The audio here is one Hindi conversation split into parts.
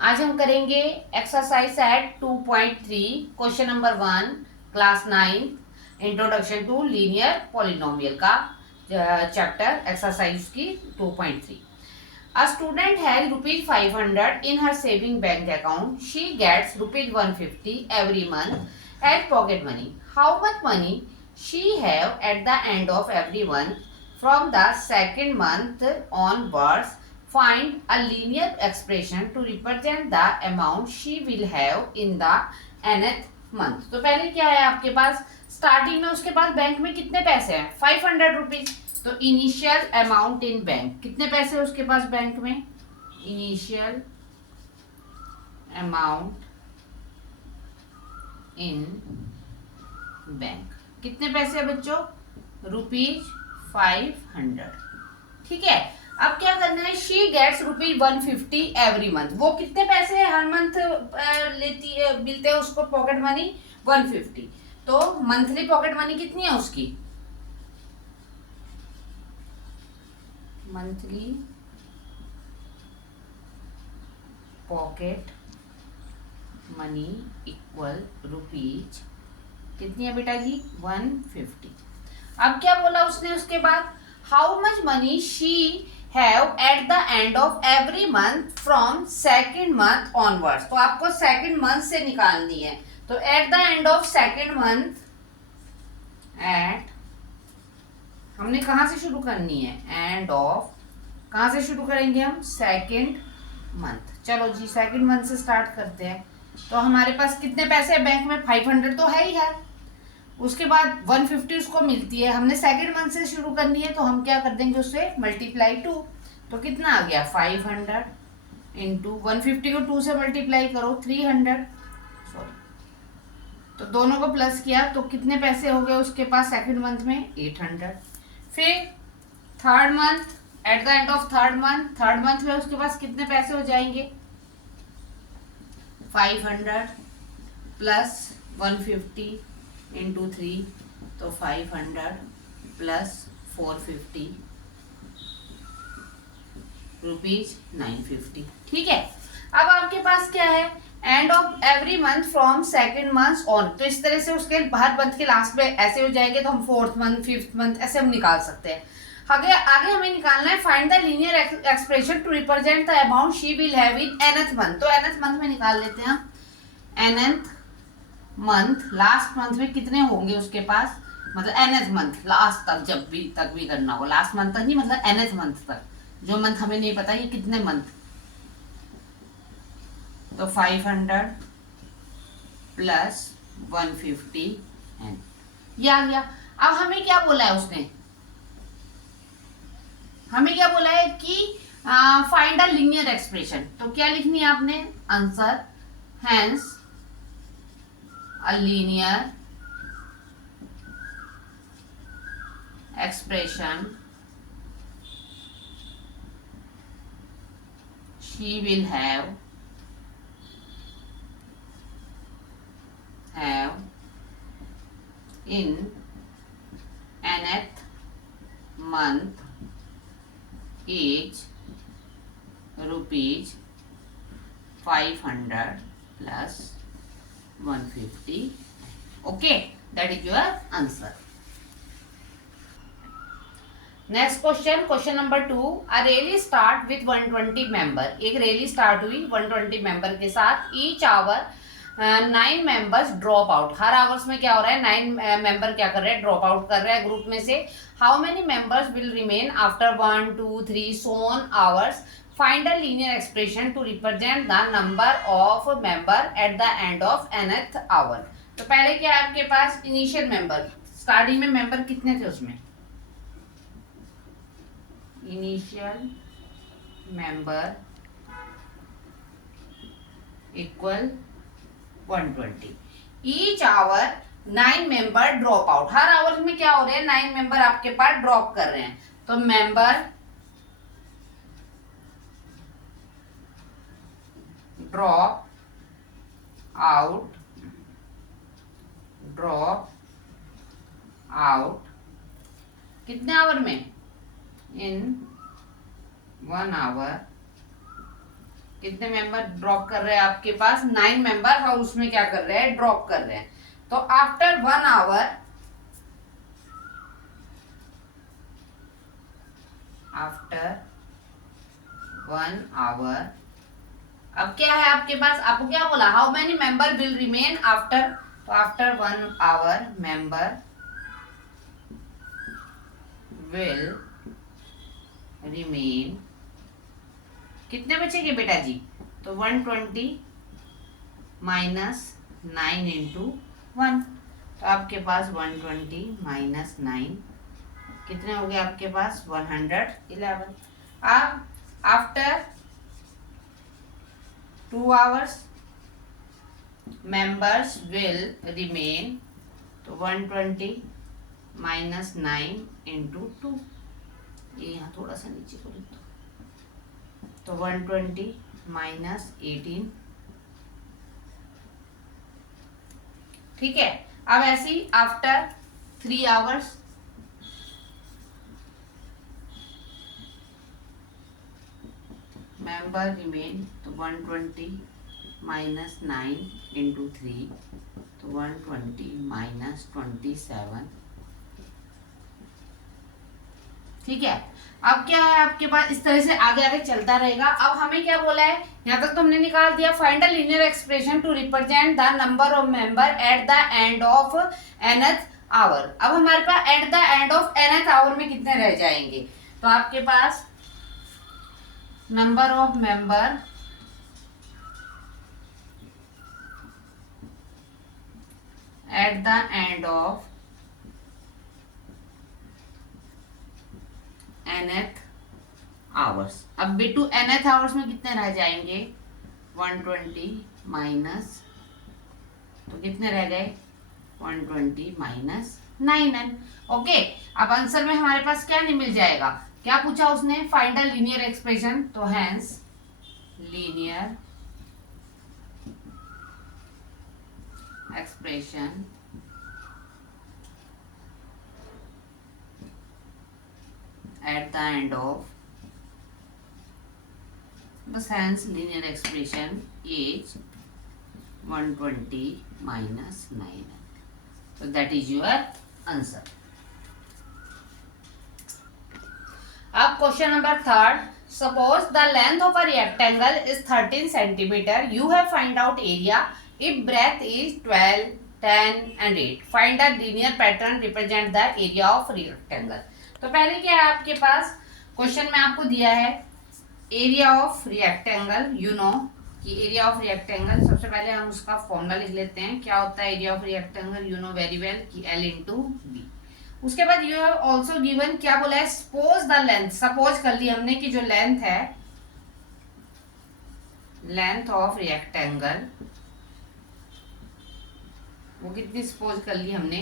आज हम करेंगे exercise at 2.3 question number 1 class 9 introduction to linear polynomial का चैप्टर एक्सरसाइज की 2.3। A student has rupees 500 in her saving bank account. She gets rupees 150 every month as pocket money. How much money she have at the end of every month from the second month onwards? Find a linear expression to represent the amount she will have in the nth month. तो पहले क्या है आपके पास स्टार्टिंग में उसके पास बैंक में कितने पैसे हैं 500 रुपीज। तो इनिशियल अमाउंट इन बैंक कितने पैसे हैं उसके पास बैंक में इनिशियल अमाउंट इन बैंक कितने पैसे हैं बच्चों ₹500। ठीक है, अब क्या करना है शी गेट्स ₹150 एवरी मंथ। वो कितने पैसे हर मंथ लेती है मिलते हैं उसको पॉकेट मनी 150। तो मंथली पॉकेट मनी कितनी है उसकी monthly pocket money equal rupees कितनी है बेटा जी 150। अब क्या बोला उसने उसके बाद how much money she have at the end of every month from second month onwards. तो आपको सेकेंड मंथ से निकालनी है। तो at the end of second month at हमने कहाँ से शुरू करनी है एंड ऑफ कहाँ से शुरू करेंगे हम सेकेंड मंथ। चलो जी सेकेंड मंथ से स्टार्ट करते हैं। तो हमारे पास कितने पैसे हैं बैंक में 500 तो है ही है। उसके बाद 150 उसको मिलती है। हमने सेकेंड मंथ से शुरू करनी है तो हम क्या कर देंगे उससे मल्टीप्लाई 2। तो कितना आ गया 500 इंटू 150 को 2 से मल्टीप्लाई करो 300। सॉरी, तो दोनों को प्लस किया तो कितने पैसे हो गए उसके पास सेकेंड मंथ में 800। फिर third month eight the end of third month में उसके पास कितने पैसे हो जाएंगे 500 प्लस 150 इंटू 3 तो 500 प्लस 450 ₹950। ठीक है, अब आपके पास क्या है and of every month from second month on. तो इस तरह से उसके हर मंथ के लास्ट में ऐसे हो जाएंगे तो हम फोर्थ मंथ फिफ्थ मंथ ऐसे हम निकाल सकते हैं। आगे आगे हमें निकालना है find the linear expression to represent the amount she will have in nth month. तो nth मंथ में निकाल लेते हैं nth मंथ लास्ट मंथ में कितने होंगे उसके पास मतलब nth मंथ लास्ट तक जब भी तक भी करना हो लास्ट मंथ तक नहीं मतलब nth मंथ तक जो मंथ हमें नहीं पता ये कितने मंथ। तो 500 प्लस 150 ये आ गया। अब हमें क्या बोला है उसने हमें क्या बोला है कि फाइंड अ लीनियर एक्सप्रेशन। तो क्या लिखनी है आपने answer hence a linear expression she will have in nth month is ₹500 plus 150। okay, that is your answer। Next question number 2। A rally start with 120 member. एक रैली स्टार्ट हुई 120 मेंबर के साथ। Each hour 9 members drop out. हर आवर्स में क्या हो रहा है 9 मेंबर क्या कर रहे हैं ड्रॉप आउट कर रहे हैं ग्रुप में से। How many members will remain after 1 2 3 so on hours. Find a linear expression to represent the number of member at the end of nth hour. तो पहले क्या है आपके पास इनिशियल मेंबर स्टार्टिंग में मेंबर कितने थे उसमें initial member equal 120। Each hour 9 member drop out. हर आवर में क्या हो रहे हैं 9 मेंबर आपके पास ड्रॉप कर रहे हैं। तो मेंबर ड्रॉप आउट कितने आवर में इन 1 आवर कितने मेंबर ड्रॉप कर रहे हैं आपके पास? 9 मेंबर, और उसमें क्या कर रहे हैं? ड्रॉप कर रहे हैं। तो आफ्टर 1 आवर, आफ्टर 1 आवर, अब क्या है आपके पास? आपको क्या बोला? How many member will remain after, तो after 1 hour member will remain, कितने बचेंगे बेटा जी? तो 120 माइनस 9 इंटू 1, तो आपके पास 120 माइनस 9 कितने हो गए आपके पास? 111। अब after 2 hours members will remain, तो 120 माइनस 9 इंटू 2, ये यहाँ थोड़ा सा नीचे को लिख दो, तो 120 माइनस 18। ठीक है। अब ऐसे ही आफ्टर 3 आवर्स, मेंबर रिमेन, तो 120 माइनस 9 इंटू 3, तो 120 माइनस 27। ठीक है। अब क्या है आपके पास? इस तरह से आगे आगे चलता रहेगा। अब हमें क्या बोला है? यहाँ तक तो हमने निकाल दिया। Find a linear expression to represent the number of member at the end of nth hour. अब हमारे पास at the end of nth hour में कितने रह जाएंगे? तो आपके पास number of member at the end of nth hours. अब बेटू nth आवर्स में कितने रह जाएंगे? 120 माइनस, तो कितने रह गए? 120 माइनस 9n। ओके। अब आंसर में हमारे पास क्या नहीं मिल जाएगा? क्या पूछा उसने? फाइंड अ लीनियर एक्सप्रेशन, तो hence linear expression at the end of, bas hence linear expression is 120 minus 9, so that is your answer. अब question number 3, suppose the length of a rectangle is 13 centimetre, you have find out area if breadth is 12, 10 and 8, find the linear pattern represent the area of rectangle. तो पहले क्या है आपके पास? क्वेश्चन में आपको दिया है area of rectangle, you know कि एरिया ऑफ रेक्टेंगल, सबसे पहले हम उसका फॉर्मूला लिख लेते हैं। क्या होता है area of rectangle? You know very well कि L इंटू बी। उसके बाद यू हैव ऑल्सो गिवन, क्या बोला है? सपोज द लेंथ, सपोज कर ली हमने कि जो लेंथ है, लेंथ ऑफ रेक्टेंगल वो कितनी सपोज कर ली हमने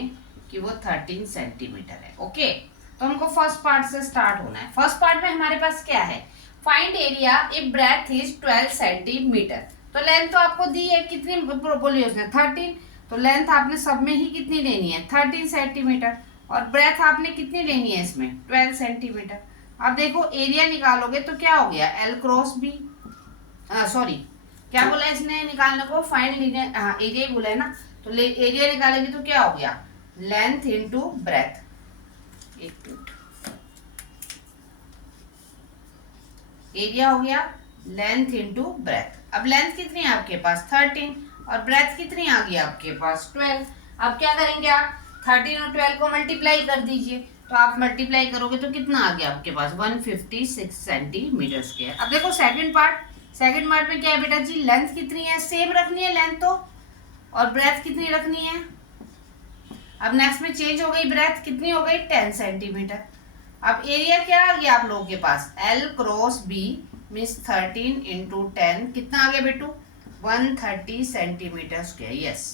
कि वो 13 सेंटीमीटर है। ओके। तो हमको फर्स्ट पार्ट से स्टार्ट होना है। फर्स्ट पार्ट में हमारे पास क्या है? Find area if breadth is 12 centimetre. तो लेंथ तो आपको दी है, कितनी बोली उसने? 13। तो लेंथ आपने सब में ही कितनी लेनी है? 13 सेंटीमीटर। और ब्रेथ आपने कितनी लेनी है इसमें? 12 सेंटीमीटर। अब देखो एरिया निकालोगे तो क्या हो गया? L क्रॉस बी, सॉरी क्या बोला इसने निकालने को? फाइंड लीनियर, एरिया ही बोला है ना। तो एरिया निकालेंगे तो क्या हो गया? Length into breadth. एक मिनट, एरिया हो गया लेंथ इंटू ब्रेथ। अब लेंथ कितनी है आपके पास? 13, और ब्रेथ कितनी आ गई आपके पास? 12। अब क्या करेंगे आप? 13 और 12 को मल्टीप्लाई कर दीजिए। तो आप मल्टीप्लाई करोगे तो कितना आ गया आपके पास? 156 सेंटीमीटर स्क्वायर। अब देखो सेकंड पार्ट, सेकंड पार्ट में क्या है बेटा जी? लेंथ कितनी है? सेम रखनी है लेंथ तो, और ब्रेथ कितनी रखनी है? अब नेक्स्ट में चेंज हो गई, ब्रेथ कितनी हो गई? 10 सेंटीमीटर। अब एरिया क्या आ गया आप लोगों के पास? L cross b means 13 into 10, कितना आ गया बेटू? 130 centimetre square. Yes.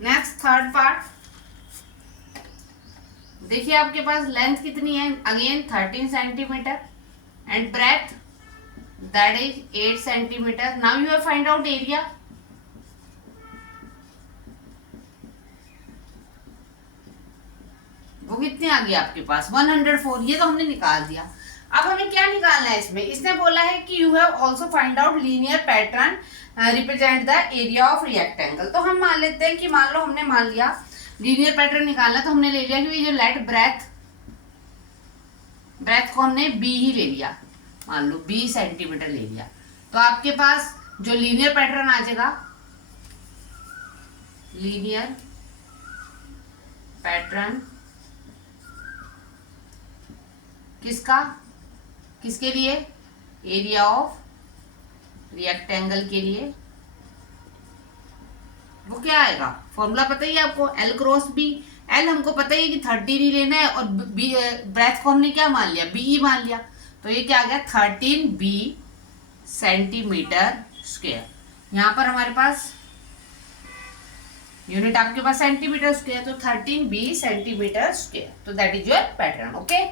Next third part, देखिए आपके पास लेंथ कितनी है? Again 13 centimetre and breadth that is 8 centimetre. Now you have find out area. वो कितनी आ गई आपके पास? 104। ये तो हमने निकाल दिया। अब हमें क्या निकालना है इसमें, इसने बोला है कि you have also find out linear pattern represent the area of rectangle. तो हम मान लेते हैं कि मान लो हमने मान लिया लीनियर पैटर्न निकालना, तो हमने ले लिया कि जो लेट ब्रेथ को हमने बी ही ले लिया, मान लो 20 सेंटीमीटर ले लिया। तो आपके पास जो लीनियर पैटर्न आ जाएगा, लीनियर पैटर्न किसके लिए, एरिया ऑफ रेक्टेंगल के लिए, वो क्या आएगा, फॉर्मूला पता ही है आपको, एल क्रॉस बी। एल हमको पता ही है कि 13 ही लेना है, और बी ब्रेथ को हमने क्या मान लिया, बी ही मान लिया। तो ये क्या आ गया 13 बी सेंटीमीटर स्क्वायर। यहाँ पर हमारे पास यूनिट आपके पास सेंटीमीटर स्क्वायर, तो 13 बी सेंटीमीटर स्क्वायर। तो that is your pattern. Okay.